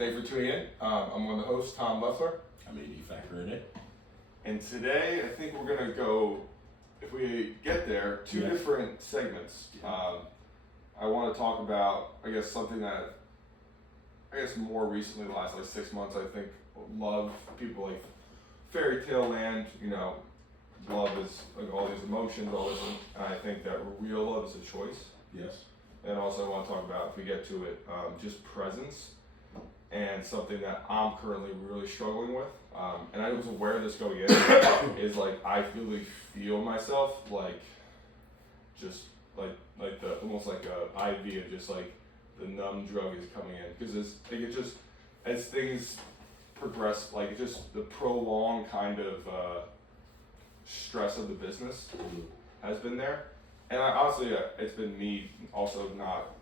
Thanks for tuning in. I'm one of the hosts, Tom Leffler. I'm AD Factor in it. And today, I think we're going to go, if we get there, two different segments. I want to talk about, I guess, something that, more recently, the last 6 months, I think, love, people like fairy tale land, love is like all these emotions, all this, and I think that real love is a choice. Yes. And also I want to talk about, if we get to it, just presence, and something that I'm currently really struggling with. And I was aware of this going in, is like I really feel myself just like the almost like a IV of just like the numb drug is coming in, because it's like it just, as things progress, like just the prolonged kind of stress of the business has been there. And honestly, it's been me also not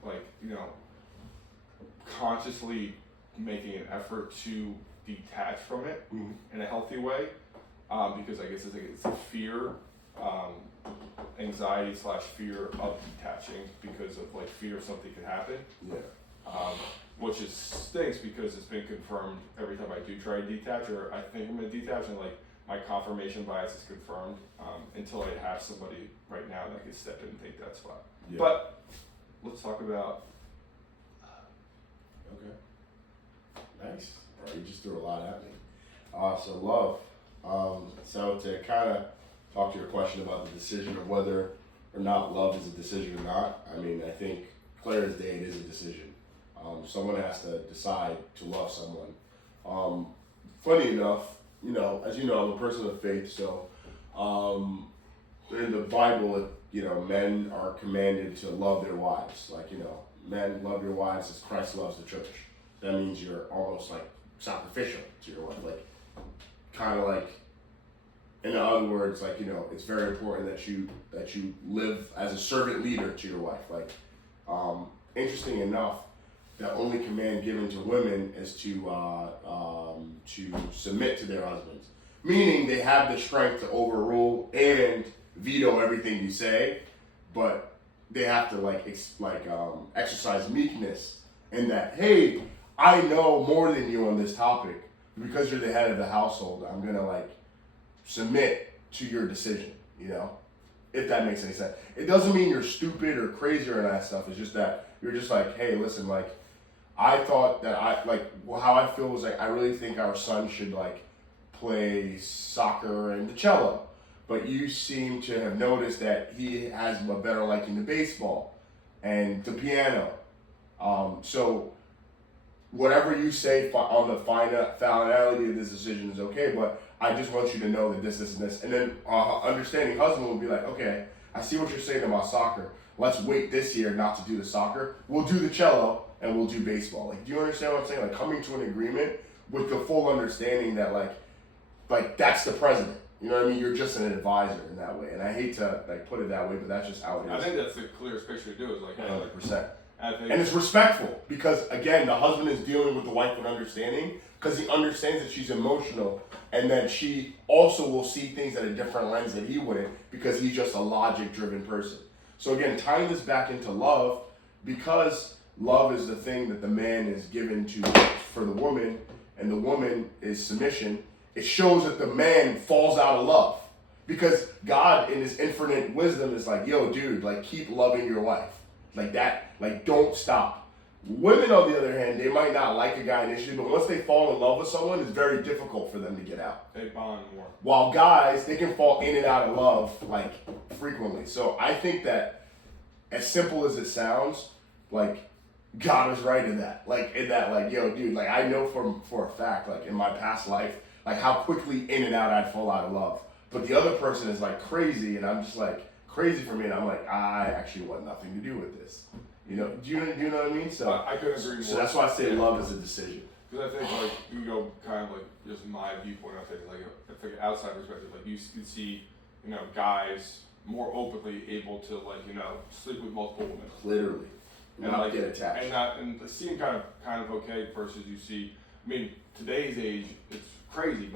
consciously making an effort to detach from it in a healthy way, because I guess it's a fear, anxiety / fear of detaching because of fear of something could happen. Yeah. Which is stinks because it's been confirmed every time I do try to detach, or I think I'm gonna detach, and my confirmation bias is confirmed until I have somebody right now that can step in and take that spot. Yeah. But let's talk about. Okay. Nice. All right, you just threw a lot at me. So love. So to kind of talk to your question about the decision of whether or not love is a decision or not, I mean, I think clear as day it is a decision. Someone has to decide to love someone. Funny enough, as you know, I'm a person of faith, so in the Bible, men are commanded to love their wives. Men, love your wives as Christ loves the church. That means you're almost sacrificial to your wife. In other words, it's very important that you live as a servant leader to your wife. Interesting enough, the only command given to women is to submit to their husbands, meaning they have the strength to overrule and veto everything you say, but they have to exercise meekness in that, hey, I know more than you on this topic. Because you're the head of the household, I'm gonna submit to your decision, if that makes any sense. It doesn't mean you're stupid or crazy or that stuff. It's just that you're just hey, listen, I thought that how I feel was I really think our son should play soccer and the cello, but you seem to have noticed that he has a better liking to baseball and the piano. So whatever you say on the finality of this decision is okay, but I just want you to know that this, and this. And then understanding husband will be okay, I see what you're saying about soccer. Let's wait this year not to do the soccer. We'll do the cello and we'll do baseball. Do you understand what I'm saying? Coming to an agreement with the full understanding that that's the president. You know what I mean? You're just an advisor in that way. And I hate to put it that way, but that's just how it is. I think that's the clearest picture to do is 100%. And it's respectful because, again, the husband is dealing with the wife with understanding because he understands that she's emotional and that she also will see things at a different lens that he wouldn't because he's just a logic-driven person. So, again, tying this back into love, because love is the thing that the man is given to for the woman and the woman is submission, it shows that the man falls out of love because God in his infinite wisdom is yo, dude, keep loving your wife. Don't stop. Women, on the other hand, they might not like a guy initially, but once they fall in love with someone, it's very difficult for them to get out. They bond more. While guys, they can fall in and out of love, frequently. So I think that, as simple as it sounds, God is right in that. Yo, dude, I know for a fact, in my past life, how quickly in and out I'd fall out of love. But the other person is, crazy, and I'm just, crazy for me, and I'm I actually want nothing to do with this. Do you know what I mean? So I couldn't agree more. So that's why I say love is a decision. Because I think you go kind of just my viewpoint of things, I outside perspective, you can see guys more openly able to sleep with multiple women. Literally. And not get attached. And it seemed kind of okay versus you see. I mean, today's age, it's crazy,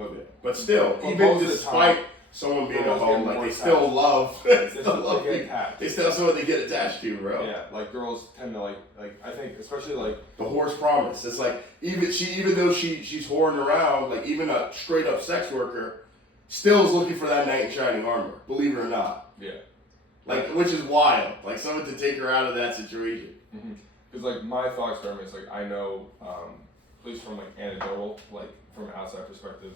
but still, even someone being Girls at home, get like more they still attached. love, They get being- attached. they still have someone they get attached to, bro. Yeah, like girls tend to like I think especially like The whore's promise. It's like even though she's whoring around, like even a straight up sex worker, still is looking for that knight in shining armor. Believe it or not. yeah. Like, which is wild. Like someone to take her out of that situation. Because like my thought experiment is like I know, at least from like anecdotal, like from an outside perspective,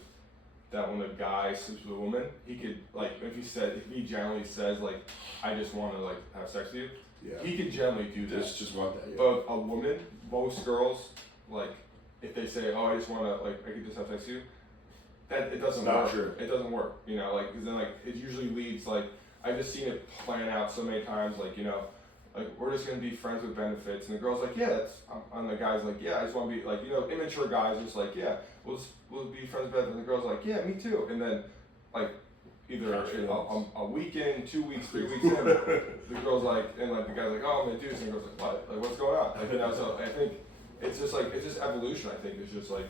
that when a guy sleeps with a woman, he could like if he generally says like I just want to like have sex with you, Yeah. he could generally do that. Just want that. Yeah. But a woman, most girls, like if they say I just want to like I could just have sex with you, that it doesn't It's not work. true. It doesn't work. You know, like because then like it usually leads like I've just seen it plan out so many times. Like you know. Like we're just gonna be friends with benefits, and the girl's like, yeah, that's. And the guy's like, yeah, I just want to be like, you know, immature guys just like, yeah, we'll be friends with benefits, and the girl's like, yeah, me too. And then, like, either a week in, 2 weeks, 3 weeks in, the girl's like, and like the guy's like, oh, I'm gonna do this, and the girl's like, what? Like, what's going on? Like, you know, so I think it's just like it's just evolution. I think it's just like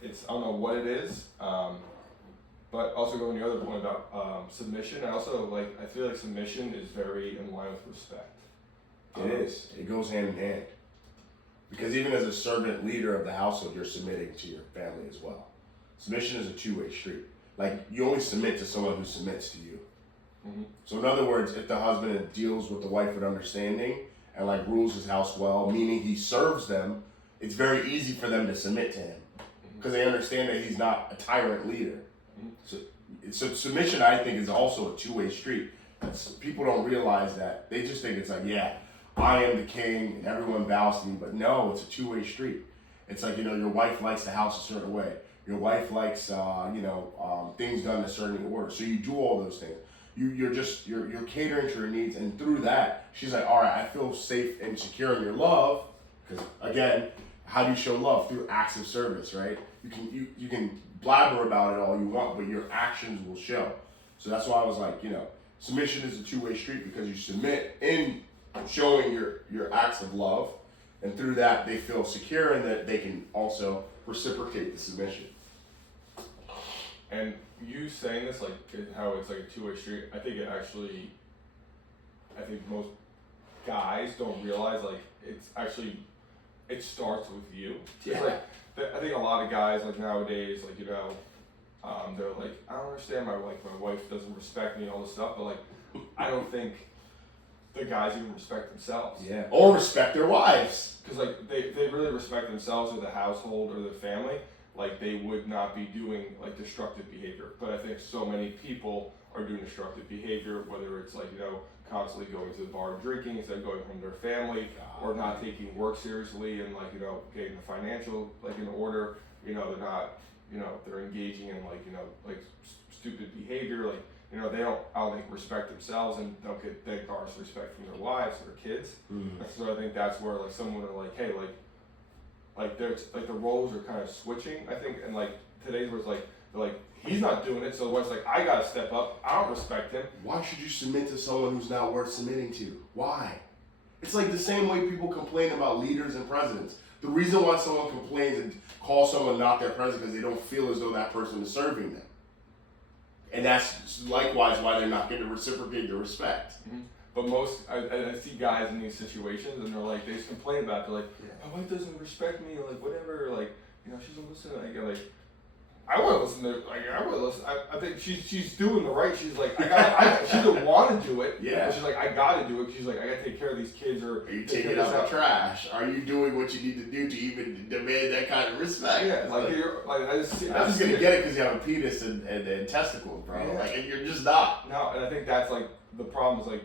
it's I don't know what it is. But also going to the other point about submission, I feel like submission is very in line with respect. It is. It goes hand in hand. Because even as a servant leader of the household, you're submitting to your family as well. Submission is a two-way street. Like, you only submit to someone who submits to you. Mm-hmm. So in other words, if the husband deals with the wife with understanding and like rules his house well, meaning he serves them, it's very easy for them to submit to him. Because they understand that he's not a tyrant leader. So submission, I think, is also a two-way street. People don't realize that. They just think it's like, yeah, I am the king and everyone bows to me. But no, it's a two-way street. It's like, you know, your wife likes the house a certain way. Your wife likes, things done in a certain order. So you do all those things. You're catering to her needs. And through that, she's like, all right, I feel safe and secure in your love. Because, again, how do you show love? Through acts of service, right? You can blabber about it all you want, but your actions will show. So that's why I was like, you know, submission is a two-way street because you submit in showing your acts of love, and through that they feel secure and that they can also reciprocate the submission. And you saying this, like how it's like a two-way street, I think most guys don't realize like it starts with you. It's like I think a lot of guys like nowadays, like you know, they're like, I don't understand my wife doesn't respect me and all this stuff, but like I don't think the guys even respect themselves. Yeah. Or respect their wives. Because like they really respect themselves or the household or the family, like they would not be doing like destructive behavior. But I think so many people are doing destructive behavior, whether it's like, you know, constantly going to the bar and drinking instead of going home to their family, or not taking work seriously and like, you know, getting the financial like in order. You know, they're not, you know, they're engaging in like, you know, like stupid behavior, like, you know, I don't think respect themselves and don't get that garnish respect from their wives or their kids. Mm-hmm. So I think that's where like someone are like, hey, like there's like the roles are kind of switching, I think, and like today's was like they're like he's not doing it, so the wife's like, I gotta step up. I don't respect him. Why should you submit to someone who's not worth submitting to? Why? It's like the same way people complain about leaders and presidents. The reason why someone complains and calls someone not their president because they don't feel as though that person is serving them. And that's likewise why they're not going to reciprocate the respect. Mm-hmm. But I see guys in these situations and they're like, they just complain about it. They're like, my wife doesn't respect me, like whatever, like, you know, she doesn't listen. Like, I want to listen to, like, I want to listen. I think she's doing the right. She's like, she doesn't want to do it. Yeah. But she's like, I got to do it. She's like, I got to take care of these kids. Or are you taking out the trash? Are you doing what you need to do to even demand that kind of respect? Yeah, like you're, like I just see. I'm just gonna get it because you have a penis and testicles, bro. Yeah. Like, and you're just not. No, and I think that's like the problem is like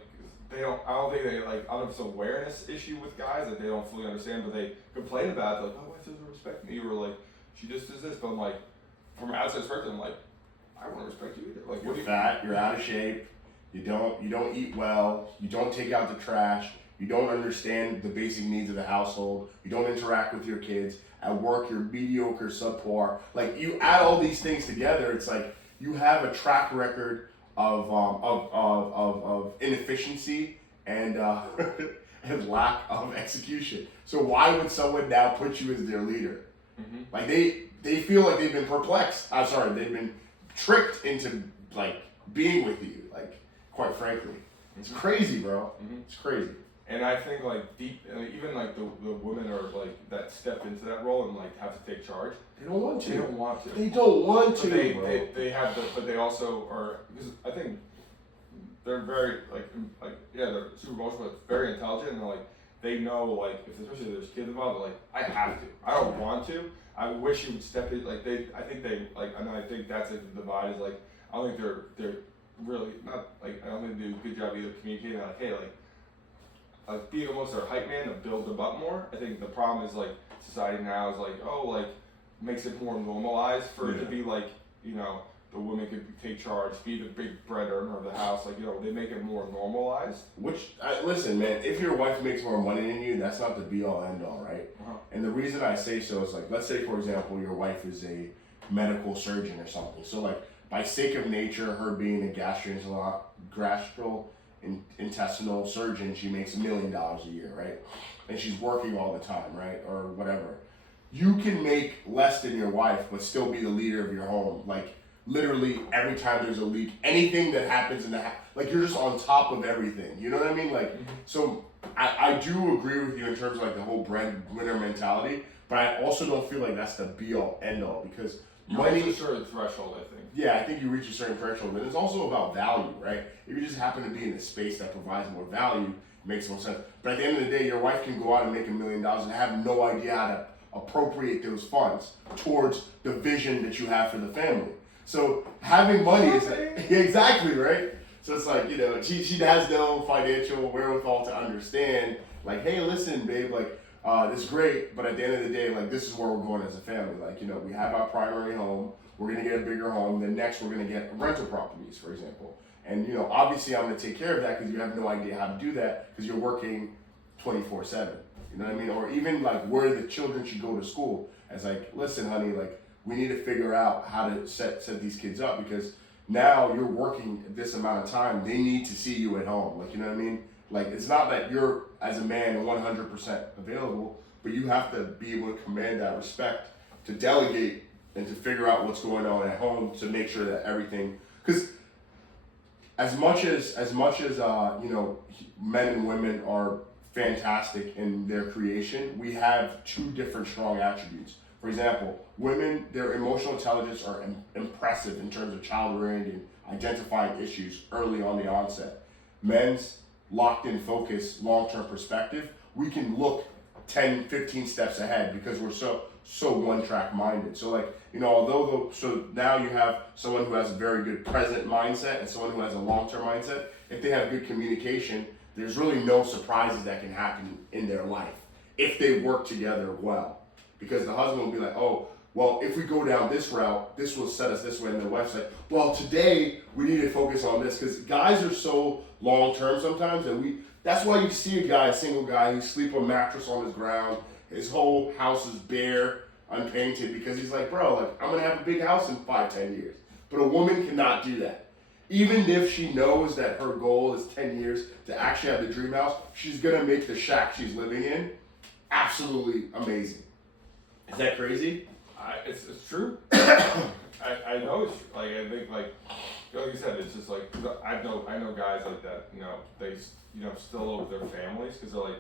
I don't think they like, I don't know if it's an awareness issue with guys that they don't fully understand, but they complain about it, like, my wife doesn't respect me, or like she just does this. But I'm like, from an outside perspective, I'm like, I want to respect you either. Like, you're fat, you're out of shape, you don't eat well, you don't take out the trash, you don't understand the basic needs of the household, you don't interact with your kids, at work you're mediocre, subpar. Like, you add all these things together, it's like you have a track record of inefficiency and and lack of execution. So why would someone now put you as their leader? Mm-hmm. Like they feel like they've been perplexed. They've been tricked into like being with you. Like, quite frankly, it's crazy, bro. It's crazy. And I think like even like the women are like that step into that role and like have to take charge. They don't want to. They don't want to. They don't want to. But they have but they also are, because I think they're very they're super emotional, but very intelligent, and they're like, they know, like, if especially if there's kids involved, they're like, I have to. I don't want to. I wish you would step in. Like I think that's like the divide is like, I don't think they're really not like, I don't think they do a good job either communicating like, hey, like being almost their hype man to build them up more. I think the problem is like society now is like, oh, like makes it more normalized for it to be like, you know, the woman could take charge, be the big bread earner of the house. Like, you know, they make it more normalized. Listen, man, if your wife makes more money than you, that's not the be all end all, right? And the reason I say so is like, let's say, for example, your wife is a medical surgeon or something. So, like, by sake of nature, her being a gastrointestinal surgeon, she makes $1 million a year, right? And she's working all the time, right? Or whatever. You can make less than your wife, but still be the leader of your home. Like, literally every time there's a leak, anything that happens in the house, like, you're just on top of everything. You know what I mean? Like, so I do agree with you in terms of like the whole breadwinner mentality, but I also don't feel like that's the be all end all, because money is a certain threshold, I think. Yeah, I think you reach a certain threshold, and it's also about value, right? If you just happen to be in a space that provides more value, it makes more sense. But at the end of the day, your wife can go out and make $1 million and have no idea how to appropriate those funds towards the vision that you have for the family. So having money is exactly right. So it's like, you know, she has no financial wherewithal to understand. Like, hey, listen, babe, like this is great, but at the end of the day, like, this is where we're going as a family. Like, you know, we have our primary home. We're gonna get a bigger home. Then next, we're gonna get rental properties, for example. And you know, obviously, I'm gonna take care of that because you have no idea how to do that because you're working 24/7. You know what I mean? Or even like where the children should go to school. As like, listen, honey, like, we need to figure out how to set these kids up, because now you're working this amount of time. They need to see you at home. Like, you know what I mean? Like, it's not that you're, as a man, 100% available, but you have to be able to command that respect to delegate and to figure out what's going on at home to make sure that everything, because as much as you know, men and women are fantastic in their creation, we have two different strong attributes. For example, women, their emotional intelligence are impressive in terms of child rearing and identifying issues early on the onset. Men's locked in focus, long-term perspective, we can look 10, 15 steps ahead because we're so one-track minded. So like, you know, so now you have someone who has a very good present mindset and someone who has a long-term mindset. If they have good communication, there's really no surprises that can happen in their life if they work together well. Because the husband will be like, oh, well, if we go down this route, this will set us this way. And the wife's like, well, today we need to focus on this. Because guys are so long-term sometimes, and that's why you see a single guy, who sleep on a mattress on his ground. His whole house is bare, unpainted, because he's like, bro, like, I'm going to have a big house in 5-10 years. But a woman cannot do that. Even if she knows that her goal is 10 years to actually have the dream house, she's going to make the shack she's living in absolutely amazing. Is that crazy? It's true. I know it's like, I think like you said, it's just like, I know guys like that. You know, they still live with their families because they're like,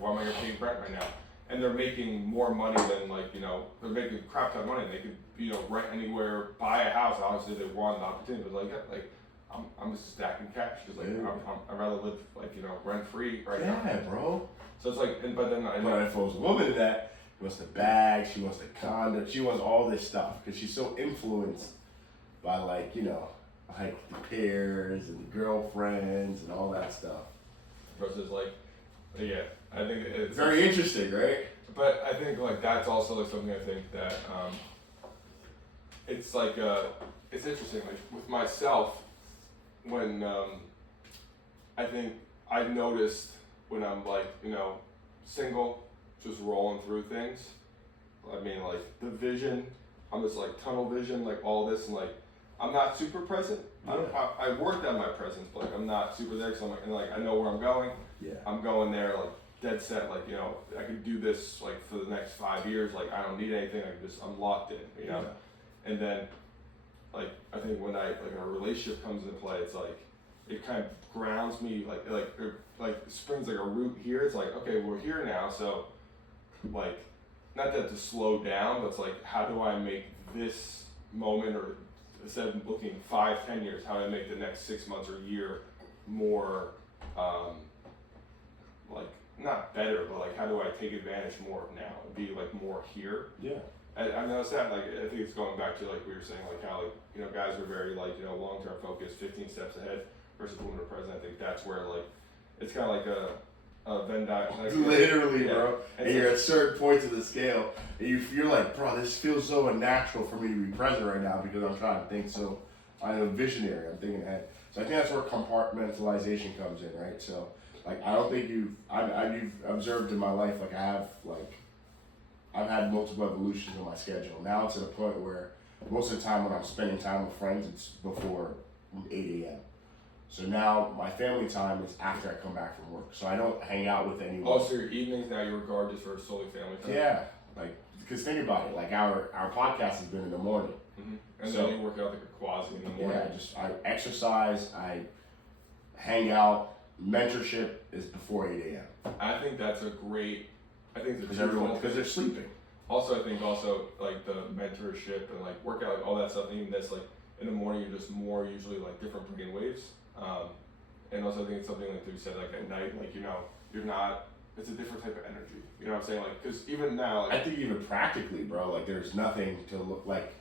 why am I gonna pay rent right now? And they're making more money than, like, you know, they're making a crap ton of money. They could, you know, rent anywhere, buy a house. Obviously, they want the opportunity, but like I'm just stacking cash because like I'd rather live, like, you know, rent free right now. Yeah, bro. So it's like, but then I know if it was a woman in that. She wants the bag, she wants the condo, she wants all this stuff because she's so influenced by, like, you know, like the peers and the girlfriends and all that stuff. Versus like, yeah, I think it's very interesting, right? But I think like that's also like something I think that it's like it's interesting. Like with myself, when I think I noticed when I'm like, you know, single, just rolling through things. I mean, like the vision, I'm just like tunnel vision, like all this, and like I'm not super present. Yeah. I worked on my presence, but like I'm not super there because I'm like, and like I know where I'm going. Yeah. I'm going there like dead set. Like, you know, I could do this like for the next 5 years. Like I don't need anything. I'm locked in. You know. Yeah. And then like I think when a relationship comes into play, it's like it kind of grounds me, like springs like a root here. It's like, okay, we're here now, so like not that to slow down, but it's like, how do I make this moment, or instead of looking 5-10 years, how do I make the next 6 months or year more like not better, but like how do I take advantage more of now and be like more here? Yeah. I noticed that, like, I think it's going back to, like, we were saying, like, how, like, you know, guys are very, like, you know, long-term focused, 15 steps ahead versus women are present. I think that's where, like, it's kind of like a Venn diagram. Like, literally, yeah. bro. And you're at certain points of the scale, and you're like, bro, this feels so unnatural for me to be present right now because I'm trying to think so. I'm a visionary. I'm thinking ahead. So I think that's where compartmentalization comes in, right? So, like, I don't think you've observed in my life, like, I've had multiple evolutions in my schedule. Now it's at a point where most of the time when I'm spending time with friends, it's before 8 a.m. So now my family time is after I come back from work. So I don't hang out with anyone. Oh, so your evenings now you regard just for solely family time? Yeah, like, because think about it, like our podcast has been in the morning. Mm-hmm. And so, then you work out like a quasi in the morning. Yeah, I exercise, I hang out. Mentorship is before 8 a.m. I think that's a great. I think because they're sleeping. Also, I think like the mentorship and like workout, like all that stuff. And even this, like in the morning, you're just more usually like different brain waves. And also, I think it's something like you said, like at night, like you're not. It's a different type of energy. You know what I'm saying? Like because even now, like, I think even practically, bro, like there's nothing to look like.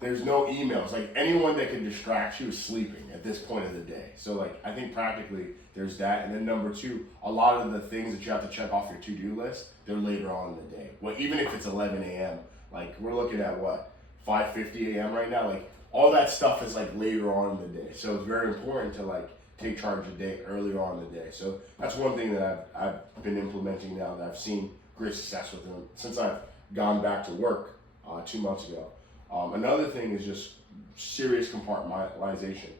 There's no emails. Like anyone that can distract you is sleeping at this point of the day. So like I think practically there's that. And then number two, a lot of the things that you have to check off your to-do list, they're later on in the day. Well, even if it's 11 a.m., like we're looking at what, 5:50 a.m. right now. Like all that stuff is like later on in the day. So it's very important to like take charge of the day earlier on in the day. So that's one thing that I've been implementing now that I've seen great success with them since I've gone back to work 2 months ago. Another thing is just serious compartmentalization.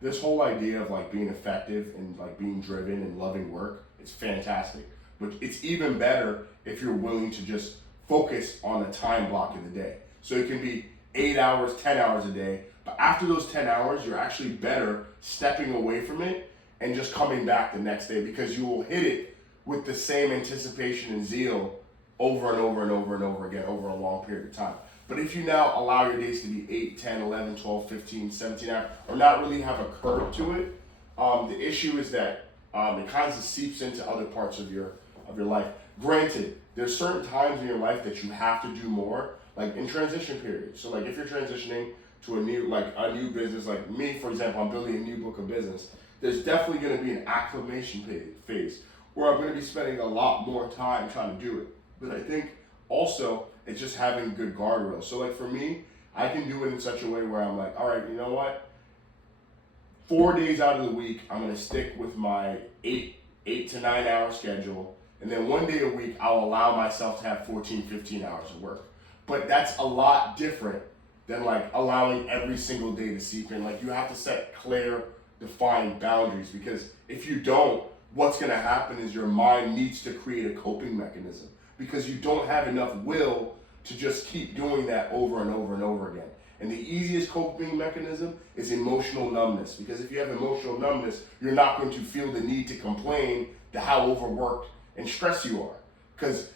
This whole idea of like being effective and like being driven and loving work, it's fantastic. But it's even better if you're willing to just focus on a time block in the day. So it can be 8 hours, 10 hours a day, but after those 10 hours, you're actually better stepping away from it and just coming back the next day because you will hit it with the same anticipation and zeal over and over and over and over again over a long period of time. But if you now allow your days to be 8, 10, 11, 12, 15, 17 hours, or not really have a curve to it, the issue is that it kind of seeps into other parts of your life. Granted, there's certain times in your life that you have to do more, like in transition periods. So like if you're transitioning to a new business, like me, for example, I'm building a new book of business, there's definitely going to be an acclimation phase where I'm going to be spending a lot more time trying to do it. But I think also it's just having good guardrails. So like for me, I can do it in such a way where I'm like, all right, you know what? 4 days out of the week, I'm going to stick with my 8 to 9 hour schedule. And then 1 day a week, I'll allow myself to have 14, 15 hours of work. But that's a lot different than like allowing every single day to seep in. Like you have to set clear, defined boundaries because if you don't, what's going to happen is your mind needs to create a coping mechanism because you don't have enough will to just keep doing that over and over and over again. And the easiest coping mechanism is emotional numbness because if you have emotional numbness, you're not going to feel the need to complain to how overworked and stressed you are. Because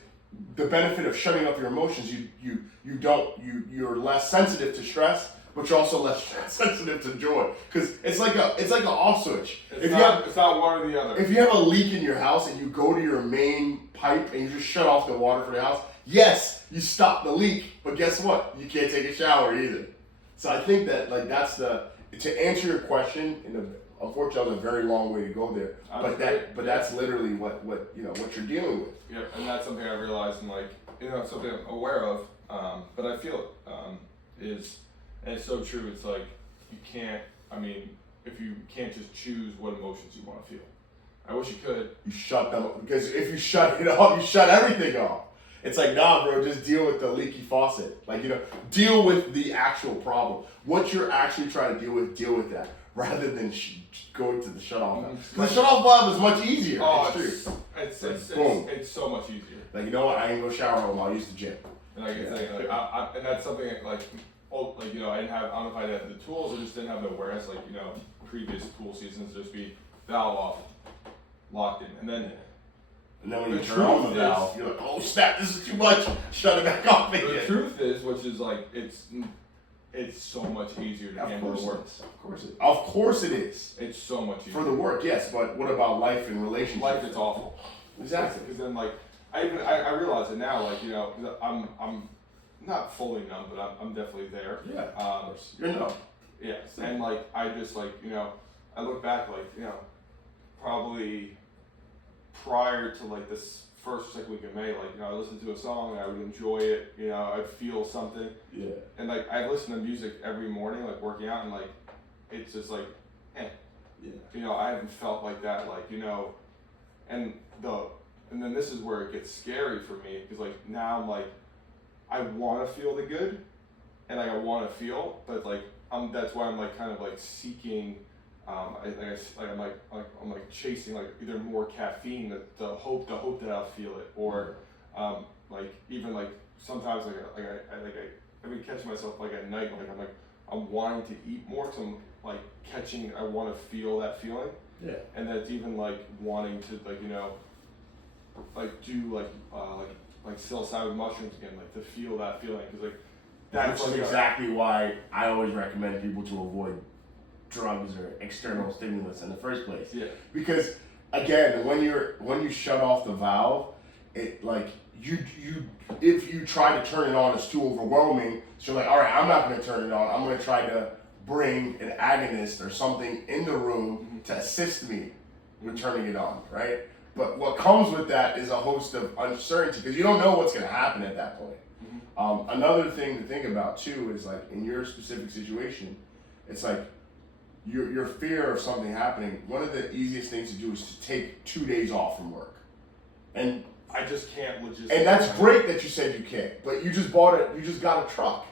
the benefit of shutting up your emotions, you're less sensitive to stress, but you're also less sensitive to joy. Because it's like an off switch. It's not one or the other. If you have a leak in your house and you go to your main pipe and you just shut off the water for the house, yes, you stop the leak, but guess what? You can't take a shower either. So I think that like to answer your question unfortunately, a very long way to go there. That's literally what you're dealing with. Yeah, and that's something I realized, and like it's something I'm aware of. But I feel is, and it's so true. It's like you can't. I mean, if you can't just choose what emotions you want to feel. I wish you could. You shut them because if you shut it off, you shut everything off. It's like, nah, bro, just deal with the leaky faucet. Like, deal with the actual problem. What you're actually trying to deal with that, rather than going to the shutoff valve. Because the shutoff valve is much easier. Oh, it's true. It's so much easier. Like, you know what? I ain't go shower home. I'll use the gym. And like, and that's something like like, you know, I don't know if I had the tools, I just didn't have the awareness, like, you know, previous pool seasons, just be valve off, locked in. And then when you turn on the valve, you're like, oh snap, this is too much, shut it back off again. The truth is, which is like, it's so much easier to handle the work. Of course it is. It's so much easier. For the work, yes, but what about life and relationships? Life, it's awful. Exactly. Because then, like, I realize it now, like, you know, I'm not fully numb, but I'm definitely there. Yeah, of course. You're numb. Yes, and like, I just, like, you know, I look back, like, you know, probably prior to like this first or second week of May, like, you know, I listened to a song, I would enjoy it, you know, I'd feel something. Yeah. And like, I listen to music every morning, like working out, and like, it's just like, eh. Yeah. You know, I haven't felt like that, like, you know, and then this is where it gets scary for me, because like, now I'm like, I want to feel the good, and like, I want to feel, but like, that's why I'm like, kind of like seeking, I'm like chasing like either more caffeine, the hope that I'll feel it, or like even like sometimes I be catching myself like at night, like I'm wanting to eat more, so I'm like I want to feel that feeling. Yeah. And that's even like wanting to, like, you know, like do like psilocybin mushrooms again, like to feel that feeling, because like that's exactly why I always recommend people to avoid drugs or external stimulus in the first place. Yeah. Because again, when you shut off the valve, it like you if you try to turn it on, it's too overwhelming. So you're like, all right, I'm not going to turn it on. I'm going to try to bring an agonist or something in the room to assist me with turning it on, right? But what comes with that is a host of uncertainty, because you don't know what's going to happen at that point. Another thing to think about too is like in your specific situation, it's like your fear of something happening. One of the easiest things to do is to take 2 days off from work, and I just can't logistically. And that's great that you said you can't, but you just got a truck,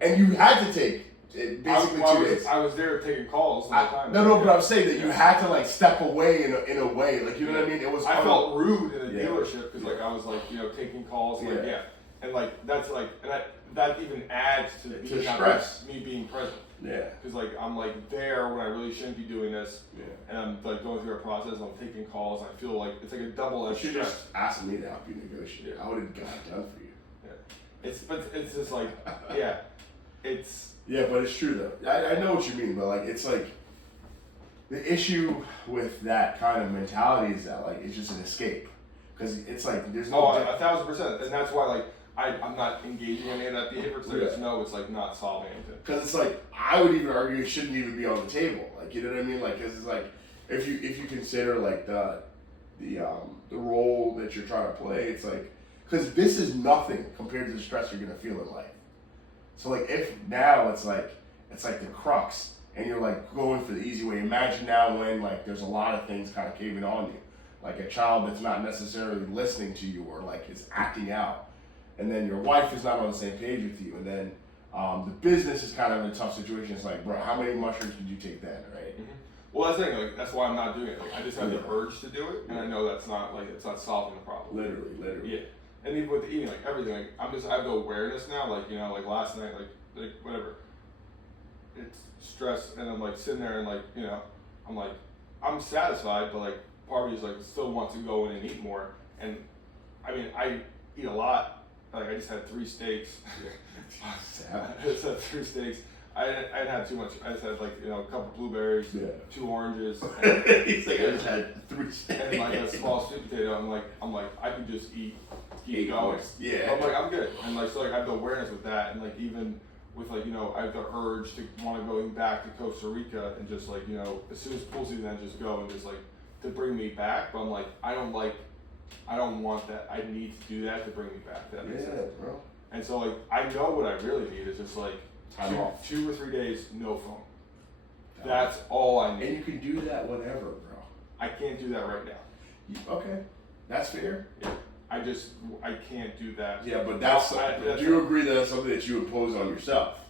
and you had to take basically 2 days. I was there taking calls all the time. No, but I'm saying that you had to like step away in a way, like, you know what I mean? It was. I felt rude in a dealership because like I was like, you know, taking calls, like and like that's like, and that even adds to me stress. Me being present. Yeah. Because like I'm like there when I really shouldn't be doing this. Yeah. And I'm like going through a process. I'm taking calls. And I feel like it's like a double-edged stress. You should stress. just ask me to help you negotiate. I would have got it done for you. Yeah. It's just like it's. Yeah, but it's true though. I know what you mean, but like it's like the issue with that kind of mentality is that like it's just an escape, because it's like there's no. 1,000%, and that's why like. I'm not engaging in any of that behavior because I just know it's like not solving anything. Because it's like, I would even argue it shouldn't even be on the table. Like, you know what I mean? Like, cause it's like, if you consider like the role that you're trying to play, it's like, because this is nothing compared to the stress you're gonna feel in life. So like, if now it's like the crux, and you're like going for the easy way. Imagine now when like there's a lot of things kind of caving on you, like a child that's not necessarily listening to you or like is acting out. And then your wife is not on the same page with you, and then the business is kind of in a tough situation. It's like, bro, how many mushrooms did you take then, right? Mm-hmm. Well, that's the thing. Like, that's why I'm not doing it. Like, I just have the urge to do it, and I know that's not like it's not solving the problem. Literally. Yeah. And even with the eating, like everything, like I have the awareness now. Like, you know, like last night, like whatever. It's stress, and I'm like sitting there, and like, you know, I'm like I'm satisfied, but like part of me is like still wants to go in and eat more. And I mean, I eat a lot. Like I just had 3 steaks. I just had 3 steaks. I didn't have too much. I just had like, you know, a couple blueberries, 2 oranges. And, he's like, I just had 3 steaks. And like a small sweet potato. I'm like I could just keep going. Yeah. I'm like I'm good. And like so like I have the awareness with that, and like even with like, you know, I have the urge to want to go back to Costa Rica and just like, you know, as soon as pool season ends, just go and just like to bring me back. But I'm like I don't want that. I need to do that to bring me back. That makes sense, bro. And so like I know what I really need is just like time off. 2 or 3 days, no phone. That's all I need. And you can do that whenever, bro. I can't do that right now. Okay, that's fair. Yeah. I can't do that. Yeah, but do you agree that that's something that you impose on yourself?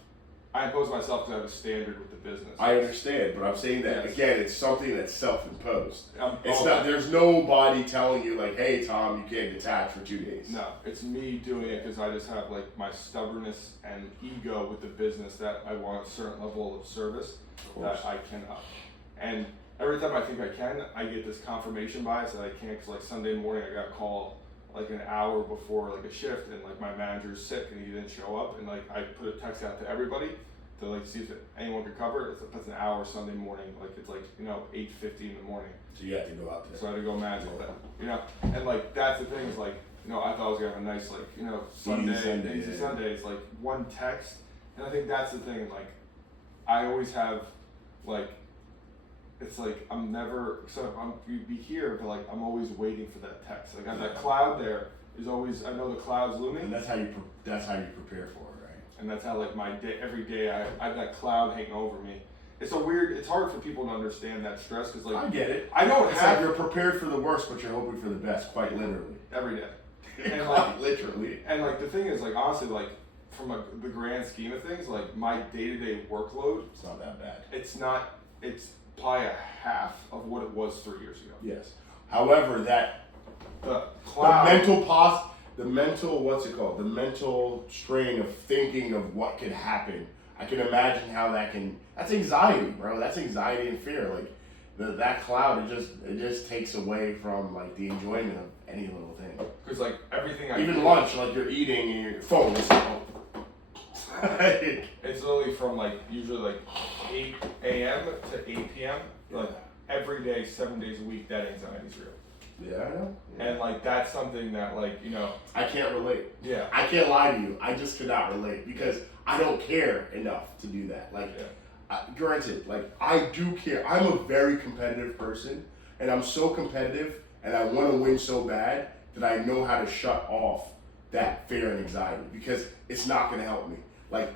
I impose myself because I have a standard with the business. I understand, but I'm saying that Yes. again, it's something that's self-imposed. It's Oh, not. There's nobody telling you like, "Hey, Tom, you can't detach for 2 days." No, it's me doing it because I just have like my stubbornness and ego with the business that I want a certain level of service that I cannot. And every time I think I can, I get this confirmation bias that I can't. Because like Sunday morning, I got a call like an hour before like a shift, and like my manager's sick and he didn't show up, and like I put a text out to everybody to like see if anyone could cover it. That's an hour Sunday morning, like it's like 8:50 in the morning. So you have to go out there. So I had to go manage all that, and like that's the thing is like I thought I was gonna have a nice like easy Sunday. It's like one text, and I think that's the thing. Like I always have like. It's like I'm never you'd be here, but like I'm always waiting for that text. Like that cloud there is always I know the cloud's looming. And that's how you prepare for it, right? And that's how like my day every day I have that cloud hanging over me. It's hard for people to understand that stress because like I get it. I don't it's have like you're prepared for the worst, but you're hoping for the best, quite literally. every day. And Quite literally. And like the thing is like honestly like from the grand scheme of things like my day-to-day workload. It's not that bad. It's not. It's probably a half of what it was 3 years ago. Yes. However, the cloud, the mental what's it called? The mental strain of thinking of what could happen. I can imagine how that's anxiety, bro. That's anxiety and fear. Like that cloud, it just takes away from like the enjoyment of any little thing. Because like everything Even lunch, like you're eating and your phone is it's literally from like usually like 8 a.m. to 8 p.m. Like every day, 7 days a week, that anxiety's real. Yeah, I know. And like that's something that like I can't relate. Yeah. I can't lie to you. I just cannot relate because I don't care enough to do that. Like, granted, like I do care. I'm a very competitive person, and I'm so competitive, and I want to win so bad that I know how to shut off that fear and anxiety because it's not going to help me. Like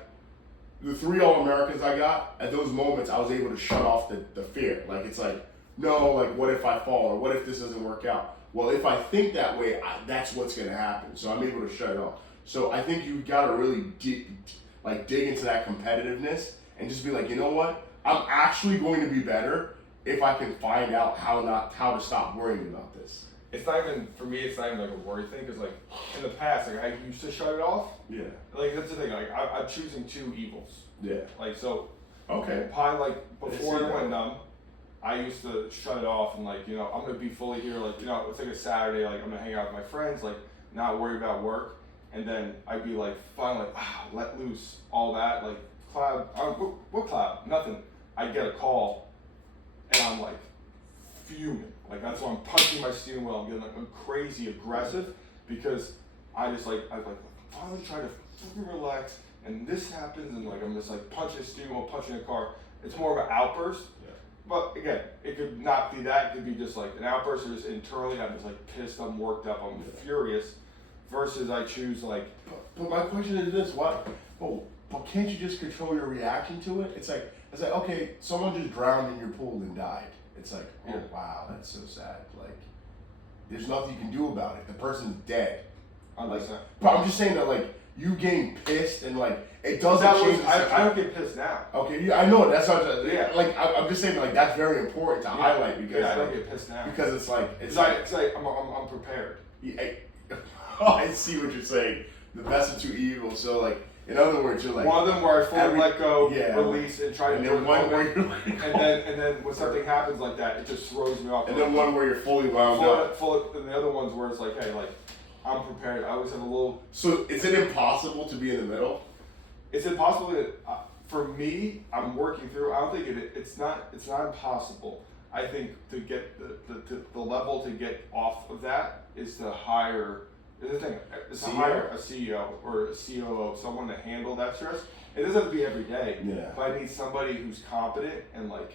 the 3 All-Americans I got, at those moments I was able to shut off the fear. Like it's like, no, like what if I fall or what if this doesn't work out? Well, if I think that way, that's what's going to happen. So I'm able to shut it off. So I think you've got to really dig into that competitiveness and just be like, you know what? I'm actually going to be better if I can find out how to stop worrying about this. It's not even, for me, it's not even like a worry thing, because like, in the past, like, I used to shut it off. Yeah. Like, that's the thing, like, I'm choosing 2 evils. Yeah. Like, so, okay. Probably, like, before I went numb, I used to shut it off and, like, I'm going to be fully here, like, it's like a Saturday, like, I'm going to hang out with my friends, like, not worry about work, and then I'd be, like, finally, like, let loose all that, like, cloud, what cloud? Nothing. I'd get a call, and I'm, like, fuming. Like that's why I'm punching my steering wheel. I'm getting like crazy aggressive because I finally try to fucking relax, and this happens, and like I'm just like punching the steering wheel, punching the car. It's more of an outburst. Yeah. But again, it could not be that. It could be just like an outburst, or just internally I'm just like pissed, I'm worked up, I'm furious. Versus I choose like. But my question is this: what? But can't you just control your reaction to it? It's like okay, someone just drowned in your pool and died. It's like, oh wow, that's so sad. Like, there's nothing you can do about it. The person's dead. But I'm just saying that like you getting pissed and like it doesn't change. I don't get pissed now. Okay, yeah, I know that's not. Like I'm just saying like that's very important to highlight because I don't get pissed now because it's like I'm prepared. I see what you're saying. The best of 2 evils. So like. In other words, you're like one of them where I fully let go, release, and try to do it. One where you're like, and then when something happens like that, it just throws me off. And then one where you're fully wound up. And the other ones where it's like, hey, like I'm prepared. I always have a little. So is it impossible to be in the middle? It's impossible to. For me, I'm working through. I don't think it's not impossible. I think to get the level to get off of that is to hire. The thing is to hire a CEO or a COO, someone to handle that stress. It doesn't have to be every day, but I need somebody who's competent and like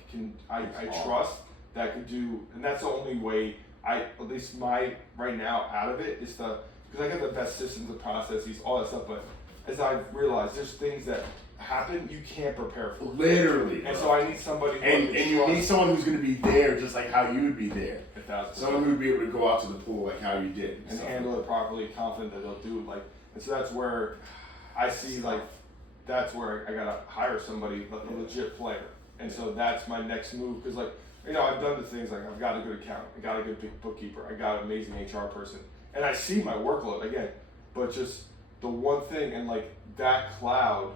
I trust that could do, and that's the only way at least my right now out of it is because I got the best systems and processes, all that stuff. But as I've realized, there's things that happen you can't prepare for. Literally. And so I need somebody who and you need someone who's going to be there just like how you would be there. 1,000%. Someone who would be able to go out to the pool like how you did. And handle it properly, confident that they'll do it. Like, and so that's where I see like that's where I gotta hire somebody, like a legit player. And so that's my next move, because like, you know, I've done the things like I've got a good accountant, I got a good bookkeeper, I got an amazing HR person, and I see my workload again, but just the one thing, and like that cloud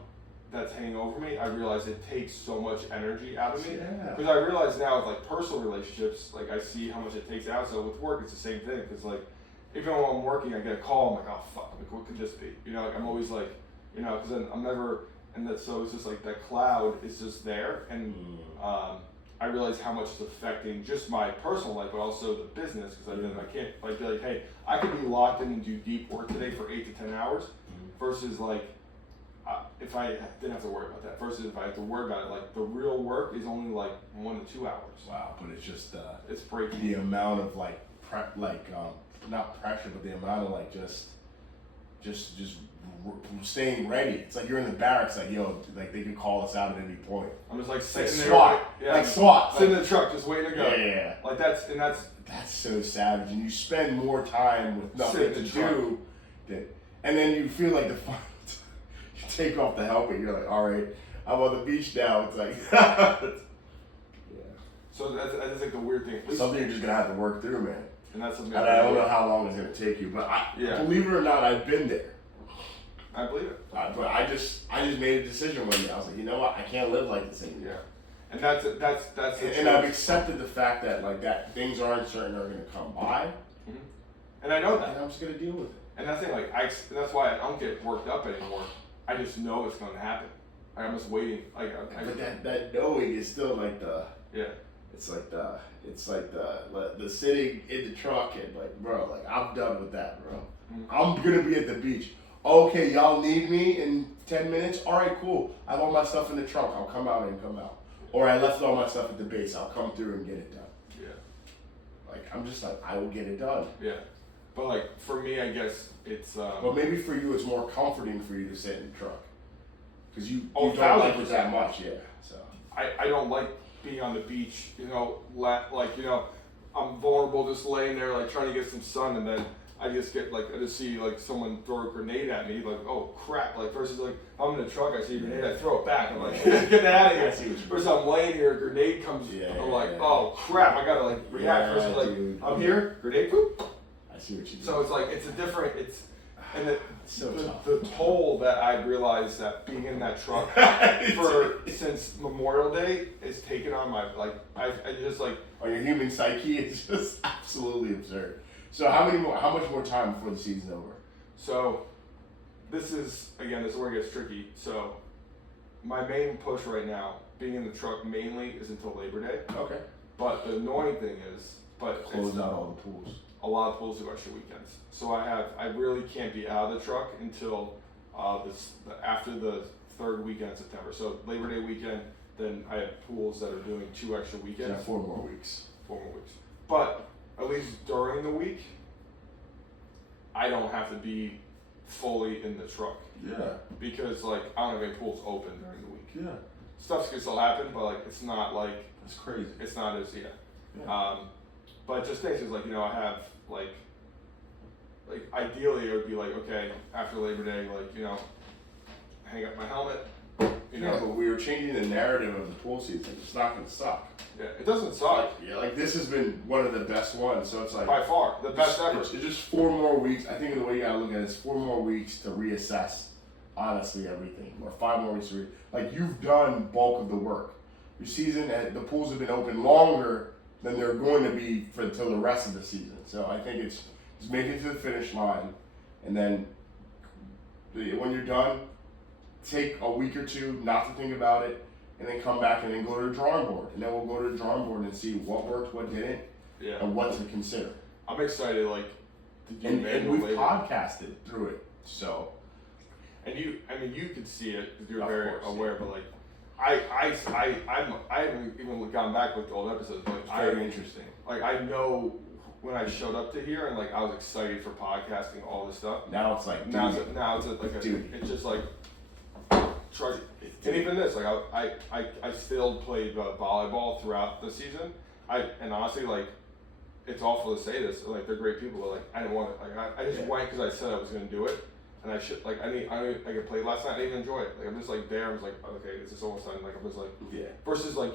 that's hanging over me, I realize it takes so much energy out of me. Because I realize now with like personal relationships, like I see how much it takes out. So with work, it's the same thing. Because like, even when I'm working, I get a call, I'm like, oh fuck, like what could this be? You know, like I'm always like, you know, because then I'm never, and that, so it's just like that cloud is just there. And I realize how much it's affecting just my personal life, but also the business. Because I can't like be like, hey, I could be locked in and do deep work today for 8 to 10 hours versus like, if I didn't have to worry about that, versus if I have to worry about it, like the real work is only like 1 to 2 hours. Wow, but it's just it's breaking. The amount of like not pressure, but the amount of like just staying ready. It's like you're in the barracks, like yo, like they could call us out at any point. I'm just like It's sitting like there, SWAT, like SWAT, sitting in the truck, just waiting to go. Yeah. Like that's so savage, and you spend more time with nothing to do, and then you feel like the fun. You take off the helmet, you're like, all right, I'm on the beach now. It's like, yeah. So that's like the weird thing. Something you're just gonna have to work through, man. And that's something. And I don't know how long it's gonna take you, but believe it or not, I've been there. I believe it. But I just made a decision one day. I was like, you know what? I can't live like this anymore. Yeah. And that's. And I've accepted the fact that like that things aren't certain are gonna come by. Mm-hmm. And I know that. And I'm just gonna deal with it. And that's the thing, like that's why I don't get worked up anymore. I just know it's gonna happen. Like, I'm just waiting. Like, but that knowing is still like the. Yeah. It's like the sitting in the truck and like, bro, like I'm done with that, bro. Mm-hmm. I'm gonna be at the beach. Okay, y'all need me in 10 minutes? All right, cool. I have all my stuff in the trunk. I'll come out. Or I left all my stuff at the base. I'll come through and get it done. Yeah. Like I'm just like I will get it done. Yeah. But like for me, I guess it's. But maybe for you, it's more comforting for you to sit in the truck because you don't 1000%. like it that much, yeah. So I don't like being on the beach, you know, like, you know, I'm vulnerable just laying there, like, trying to get some sun, and then I just get, like, I just see, like, someone throw a grenade at me, like, oh, crap, like, versus, like, if I'm in the truck, I see a grenade, I throw it back, I'm like, get out of here, versus I'm laying here, a grenade comes, I'm like, oh, crap, I gotta, like, react, versus, like, dude. I'm here, grenade, poop. I see what you do. So it's, like, it's a different, and so the toll that I realized that being in that truck since Memorial Day is taken on my, like, I just like. On your human psyche, it's just absolutely absurd. So how much more time before the season's over? So this is where it gets tricky. So my main push right now, being in the truck mainly, is until Labor Day. Okay. But the annoying thing is, close out all the pools. A lot of pools do extra weekends. So I really can't be out of the truck until after the third weekend of September. So Labor Day weekend, then I have pools that are doing 2 extra weekends. Yeah, 4 more weeks. 4 more weeks. But at least during the week, I don't have to be fully in the truck. Yeah. Because like I don't have any pools open during the week. Yeah. Stuff can still happen, but like it's not like it's crazy. It's not as but just things is like, you know, I have like ideally it would be like, okay, after Labor Day, like, you know, hang up my helmet, you know. Yeah, but we were changing the narrative of the pool season. It's not gonna suck. Yeah, it doesn't suck. Like this has been one of the best ones, so it's like by far the best ever. It's just 4 more weeks. I think the way you gotta look at it is 4 more weeks to reassess honestly everything, or 5 more weeks to like you've done bulk of the work. Your season, the pools have been open longer than they're going to be until the rest of the season. So I think it's just make it to the finish line, and then when you're done, take a week or 2 not to think about it, and then come back and then go to the drawing board, and then we'll go to the drawing board and see what worked, what didn't, and what to consider. I'm excited, like, to do and we've podcasted through it, so. And you could see it because you're very aware, but like, I haven't even gone back with the old episodes, but it's very interesting. Like I know when I showed up to here and like I was excited for podcasting, all this stuff. Now it's like it's just like try. And even this, like I still played volleyball throughout the season. And honestly, like, it's awful to say this, like they're great people, but like I didn't want it. Like I just went because I said I was going to do it, and I should like I played last night. I didn't enjoy it. Like I'm just like there. I was like, okay, is this almost done? Like I'm just like versus like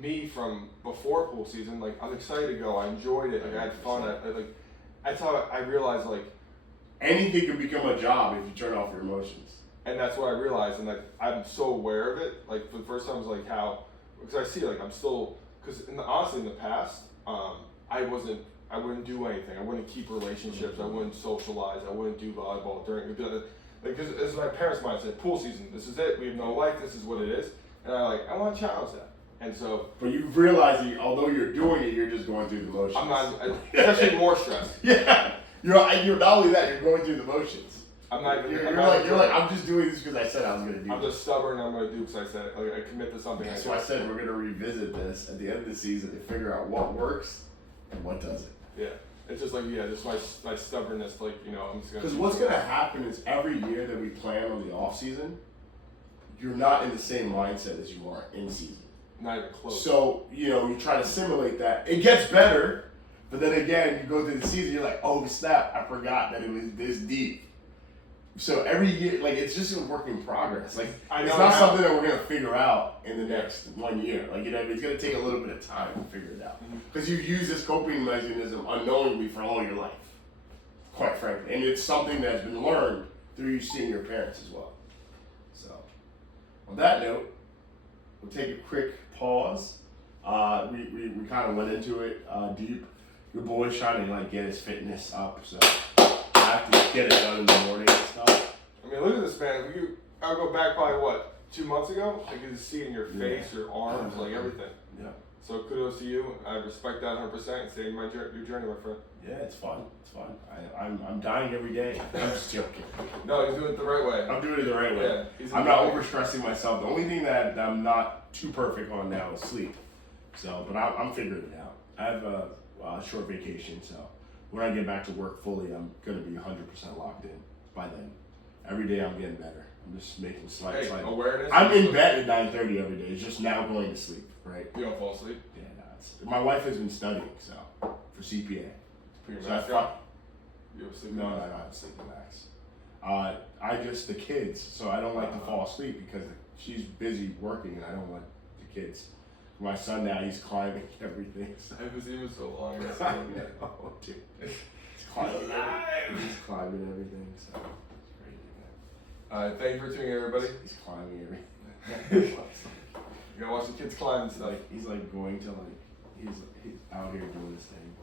me from before pool season. Like I'm excited to go. I enjoyed it. Like I had fun. That's how I realized like anything can become a job if you turn off your emotions. And that's what I realized, and like I'm so aware of it. Like for the first time, it was like how because I see like I'm still because honestly in the past, I wouldn't do anything. I wouldn't keep relationships. I wouldn't socialize. I wouldn't do volleyball during like this is my parents' mindset. Pool season. This is it. We have no life. This is what it is. And I want to challenge that. And so. But you realize that although you're doing it, you're just going through the motions. I'm not. Especially more stress. Yeah. You're not only that. You're going through the motions. I'm not. You're like I'm just doing this because I said I was going to do. I'm just stubborn. I'm going to do because I said it. Like I commit to something. So I said we're going to revisit this at the end of the season to figure out what works and what doesn't. Yeah. It's just like, just my stubbornness, like, I'm just going to... Because what's going to happen is every year that we plan on the off season, you're not in the same mindset as you are in season. Not even close. So, you try to simulate that. It gets better, but then again, you go through the season, you're like, oh snap, I forgot that it was this deep. So every year, like, it's just a work in progress. Like, it's not something that we're going to figure out in the next 1 year. Like, it's going to take a little bit of time to figure it out. Because you've used this coping mechanism unknowingly for all your life, quite frankly. And it's something that's been learned through you seeing your parents as well. So, on that note, we'll take a quick pause. We kind of went into it deep. Your boy's trying to, get his fitness up, so... I have to get it done in the morning and stuff. I mean, look at this, man. I'll go back probably, 2 months ago? I could see it in your face, your arms, everything. Yeah. So kudos to you. I respect that 100%. Stay in your journey, my friend. Yeah, it's fun. It's fun. I'm dying every day. I'm just joking. No, you're doing it the right way. I'm doing it the right way. Yeah, I'm not overstressing myself. The only thing that I'm not too perfect on now is sleep. So, but I'm figuring it out. I have a short vacation, so when I get back to work fully, I'm going to be 100% locked in by then. Every day I'm getting better. I'm just making slight. Awareness. I'm in bed at 9:30 every day. It's just now going to sleep, right? You don't fall asleep? Yeah, my wife has been studying, so, for CPA. So I thought you have a sleeping No, I don't have a sleeping max. The kids, so I don't like to fall asleep because she's busy working and I don't want the kids. My son now, he's climbing everything. So. I haven't seen him so long. Oh, dude. He's climbing everything. He's climbing everything, so it's crazy, man. Thank you for tuning in, everybody. He's climbing everything. You gotta watch the kids climb and stuff. He's going to he's out here doing his thing.